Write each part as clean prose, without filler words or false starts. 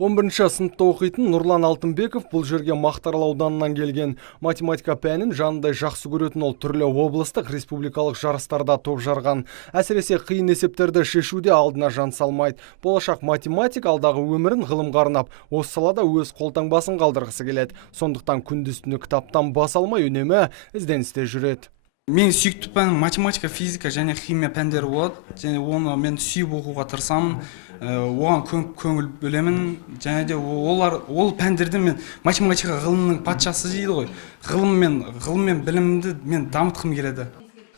11 сыныпта оқитын Нұрлан Алтынбеков бұл жерге Мақтаарал ауданынан келген. Математика пәнін жанындай жақсы көретін ол түрлі облыстық республикалық жарыстарда топ жарған. Әсіресе қиын есептерді шешуде алдына жан салмайды. Болашақ математик алдағы өмірін ғылымға арнап, осы салада өз қолтаңбасын қалдырғысы келеді. Сондықтан күндіз-түні кітаптан бас алмай үнемі ізденісте жүреді. Мен сүйікті пән математика, физика және химия пәндері болады. Және оны мен сүйіп оқуға тырысамын. Оған көңіл бөлемін. Және де ол пәндерде мен математика ғылымның патшасы дейді ғой. Ғылым мен білімді мен дамытқым келеді.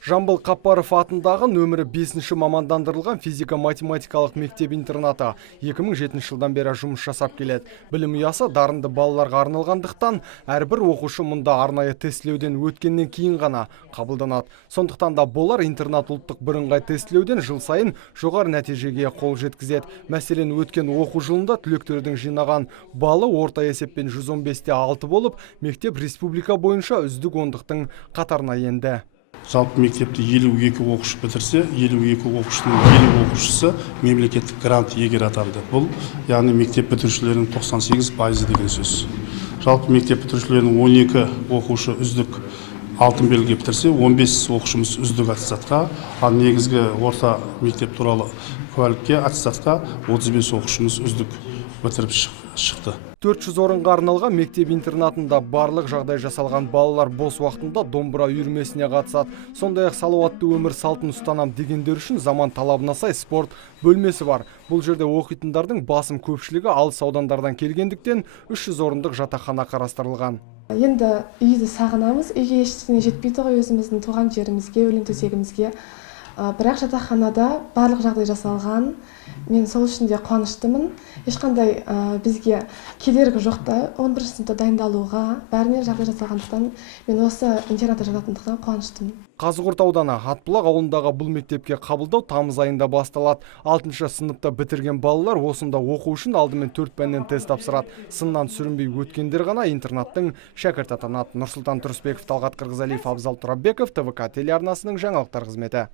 Жамбыл Қаппаров атындағы нөмірі 5-ші мамандандырылған физика-математикалық мектеп-интернаты 2007 жылдан бері жұмыс жасап келеді. Білім ұясы дарынды балаларға арналғандықтан, әрбір оқушы мұнда арнайы тестілеуден өткеннен кейін ғана қабылданады. Сондықтан да болар интернат ұлттық бірыңғай тестілеуден жыл сайын жоғары нәтижеге қол жеткізеді. Мәселен, өткен оқу жылында түлектердің жинаған балы орта есеппен 115-те 6 болып, мектеп республика бойынша үздік ондықтың қатарына енді. Жалпы мектепті 52 оқушы бітірсе, 52 оқушының 50 оқушысы мемлекеттік грант егер атанды. Бұл, яғни мектеп бітірушілерінің 98% деген сөз. Жалпы мектеп бітірушілерінің 12 оқушы үздік алтын белгі бітірсе, 15 оқушымыз үздік аттестатқа, ал негізгі орта мектеп туралы куәлікке аттестатқа 35 оқушымыз үздік бітіріп шықты. 400 орынға арналған мектеп-интернатында барлық жағдай жасалған. Балалар бос уақытында домбыра үйірмесіне қатысады. Сондай-ақ салауатты өмір салтын ұстанам дегендер үшін заман талабына сай спорт бөлмесі бар. Бұл жерде оқитындардың басым көпшілігі алыс аудандардан келгендіктен 300 орындық жатақхана қарастырылған. Енді үйді сағынамыз, үйге ештеңе жетпейді ғой өзіміздің туған жерімізге, өлең төсегімізге. Бірақ жатақханада барлық жағдай жасалған. Мен сол үшін де қуаныштымын. Ешқандай бізге кедергі жоқ та 11 сыныпта дайындалуға бәріне жағдай жасалғандықтан мен осы интернатта жататындықтан қуаныштымын. Қазығұрт ауданы Атбұлақ ауылындағы бұл мектепке қабылдау тамыз айында басталады. 6 сыныпта бітірген балалар осында оқу үшін алдымен 4 пәннен тест тапсырады. Сыннан сүрінбей өткендер ғана интернаттың шәкірті атанады. Нұрсұлтан Тұрысбеков, Талғат Қырғызалиев, Абзал Тұрабеков, ТВК телеарнасының жаңалықтар қызметі.